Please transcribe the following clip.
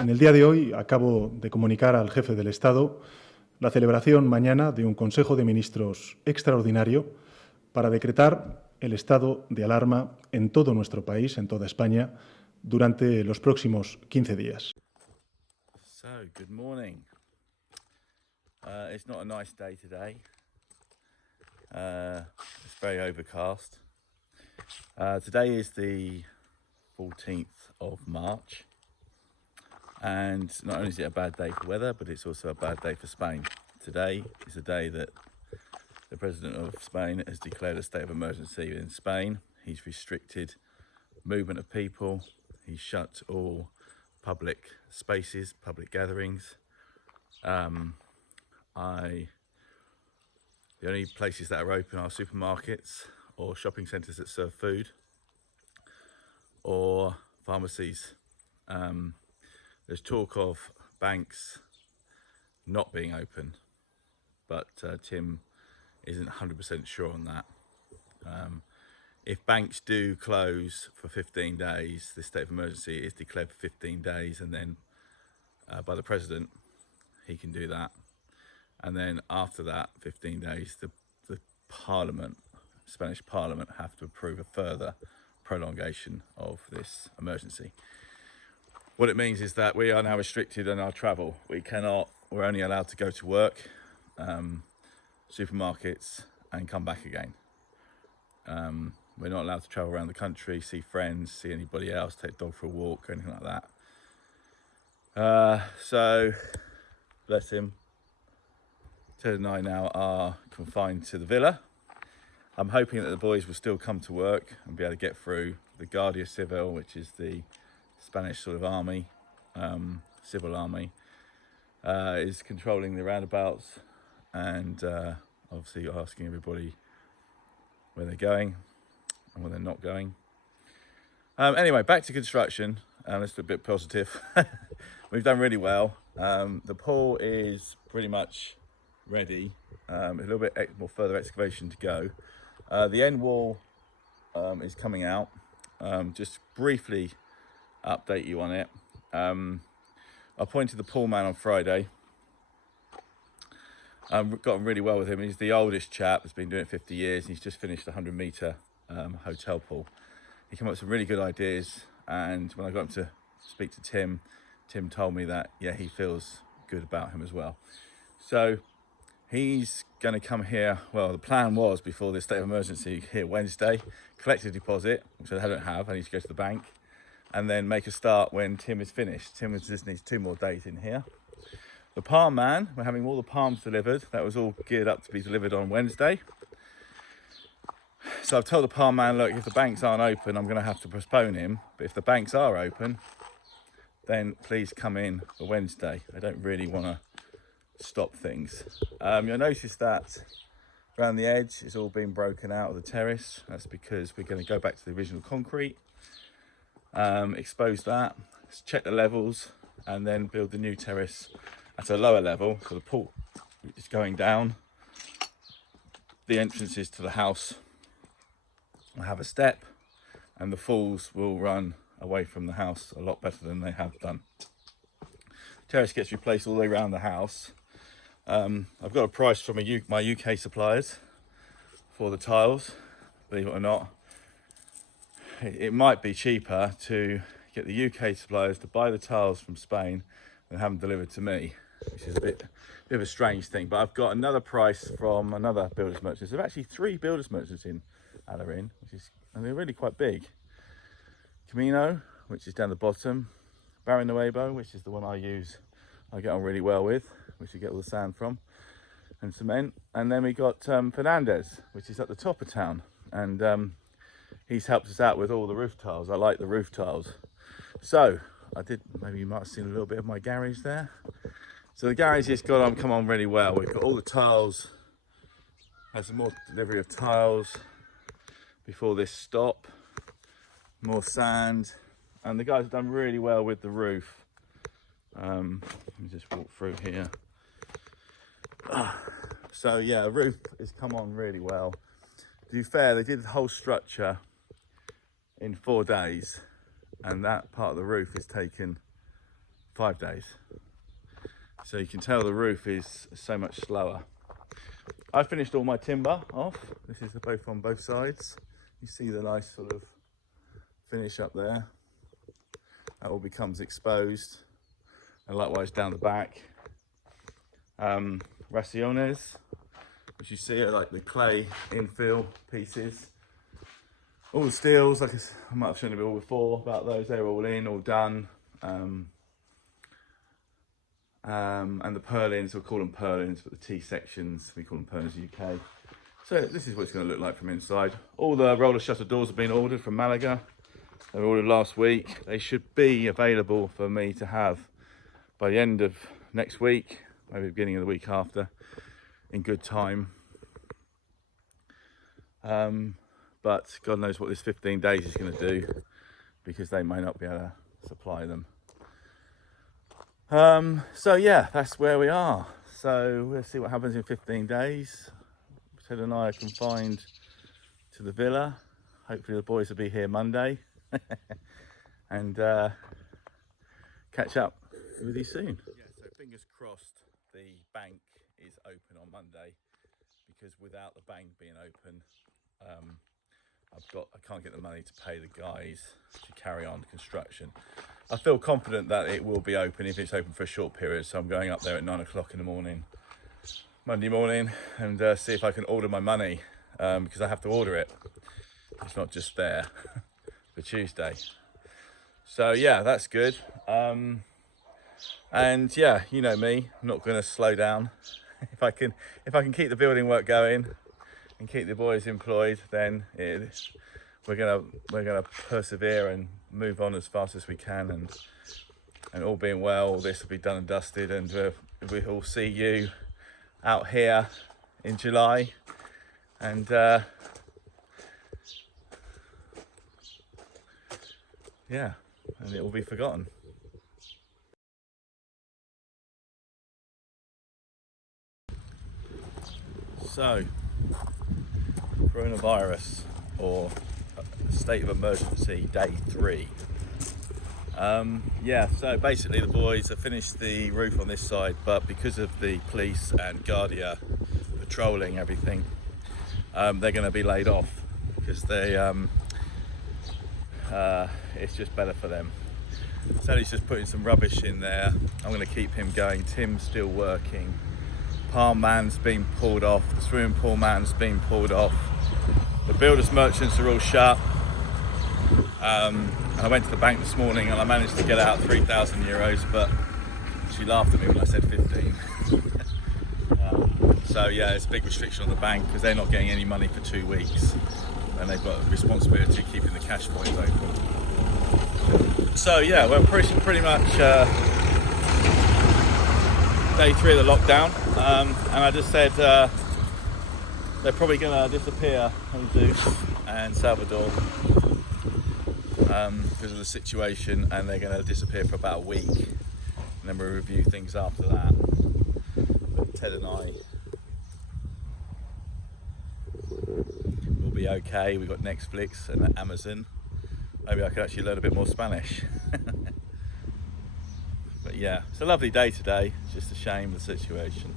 En el día de hoy acabo de comunicar al jefe del Estado la celebración mañana de un Consejo de Ministros extraordinario para decretar el estado de alarma en todo nuestro país, en toda España, durante los próximos 15 días. So, good morning. It's not a nice day today. It's very overcast. Today is the 14th of March, and not only is it a bad day for weather, but it's also a bad day for Spain. Today is a day that the President of Spain has declared a state of emergency in Spain. He's restricted movement of people. He's shut all public spaces, public gatherings. The only places that are open are supermarkets or shopping centres that serve food or pharmacies. There's talk of banks not being open, but Tim isn't 100% sure on that. If banks do close for 15 days, this state of emergency is declared for 15 days, and then by the president, he can do that. And then after that 15 days, the Parliament, Spanish Parliament, have to approve a further prolongation of this emergency. What it means is that we are now restricted in our travel. We're only allowed to go to work, supermarkets, and come back again. We're not allowed to travel around the country, see friends, see anybody else, take the dog for a walk, or anything like that. So, bless him. Ted and I now are confined to the villa. I'm hoping that the boys will still come to work and be able to get through. The Guardia Civil, which is the Spanish sort of army, civil army, is controlling the roundabouts and obviously asking everybody where they're going and where they're not going. Anyway, back to construction. Let's be a bit positive. We've done really well. The pool is pretty much ready. A little bit more further excavation to go. The end wall is coming out. Just briefly update you on it. I appointed the pool man on Friday. I've gotten really well with him. He's the oldest chap, has been doing it 50 years. He's just finished a 100-metre hotel pool. He came up with some really good ideas, and when I got him to speak to Tim told me that, yeah, he feels good about him as well. So he's going to come here. Well, the plan was before this state of emergency here Wednesday, collect a deposit, which I don't have. I need to go to the bank, and then make a start when Tim is finished. Tim just needs 2 more days in here. The palm man, we're having all the palms delivered. That was all geared up to be delivered on Wednesday. So I've told the palm man, look, if the banks aren't open, I'm going to have to postpone him. But if the banks are open, then please come in for Wednesday. I don't really want to stop things. You'll notice that around the edge it's all been broken out of the terrace. That's because we're going to go back to the original concrete, expose that, check the levels, and then build the new terrace at a lower level. So the pool is going down. The entrances to the house will have a step, and the falls will run away from the house a lot better than they have done. Terrace gets replaced all the way around the house. I've got a price from my UK suppliers for the tiles. Believe it or not, it might be cheaper to get the UK suppliers to buy the tiles from Spain and have them delivered to me, which is a bit of a strange thing. But I've got another price from another builders merchants. There are actually 3 builders merchants in Alarin, and they're really quite big. Camino, which is down the bottom, Barrio Nuevo, which is the one I get on really well with, which you get all the sand from and cement. And then we got Fernandez, which is at the top of town, and he's helped us out with all the roof tiles. I like the roof tiles. So maybe you might have seen a little bit of my garage there. So the garage has come on really well. We've got all the tiles, had some more delivery of tiles before this stop, more sand, and the guys have done really well with the roof. Let me just walk through here. So yeah, the roof has come on really well. To be fair, they did the whole structure in 4 days, and that part of the roof has taken 5 days. So you can tell the roof is so much slower. I finished all my timber off. This is both on both sides. You see the nice sort of finish up there. That all becomes exposed. And likewise down the back. Raciones, which you see are like the clay infill pieces. All the steels, like I might have shown you all before about those, they're all in, all done. And the purlins, we'll call them purlins, but the T-sections, we call them purlins UK. So this is what it's going to look like from inside. All the roller shutter doors have been ordered from Malaga. They were ordered last week. They should be available for me to have by the end of next week, maybe the beginning of the week after, in good time. But God knows what this 15 days is going to do, because they may not be able to supply them. So yeah, that's where we are. So we'll see what happens in 15 days. Ted and I are confined to the villa. Hopefully the boys will be here Monday. And catch up with you soon. Yeah, so fingers crossed the bank is open on Monday, because without the bank being open, I can't get the money to pay the guys to carry on construction. I feel confident that it will be open if it's open for a short period, so I'm going up there at 9 o'clock in the morning, Monday morning, and see if I can order my money, because I have to order it. It's not just there for Tuesday. So yeah, that's good. And yeah, you know me, I'm not going to slow down. If I can keep the building work going and keep the boys employed, then we're gonna persevere and move on as fast as we can, and all being well, this will be done and dusted, and we'll see you out here in July, and yeah, and it will be forgotten. So, coronavirus, or state of emergency, day 3. Yeah, so basically the boys have finished the roof on this side, but because of the police and Guardia patrolling everything, they're going to be laid off, because they it's just better for them. Sally's just putting some rubbish in there. I'm going to keep him going. Tim's still working. Palm man's been pulled off. The swimming pool man's been pulled off. The builders merchants are all shut. And I went to the bank this morning and I managed to get out 3,000 euros, but she laughed at me when I said 15. So yeah, it's a big restriction on the bank, because they're not getting any money for 2 weeks, and they've got a responsibility of keeping the cash points open. So yeah, we're pretty much day 3 of the lockdown, and I just said they're probably going to disappear, Jesus and Salvador, because of the situation, and they're going to disappear for about a week, and then we'll review things after that. But Ted and I will be okay. We've got Netflix and Amazon. Maybe I could actually learn a bit more Spanish. But yeah, it's a lovely day today. It's just a shame, the situation.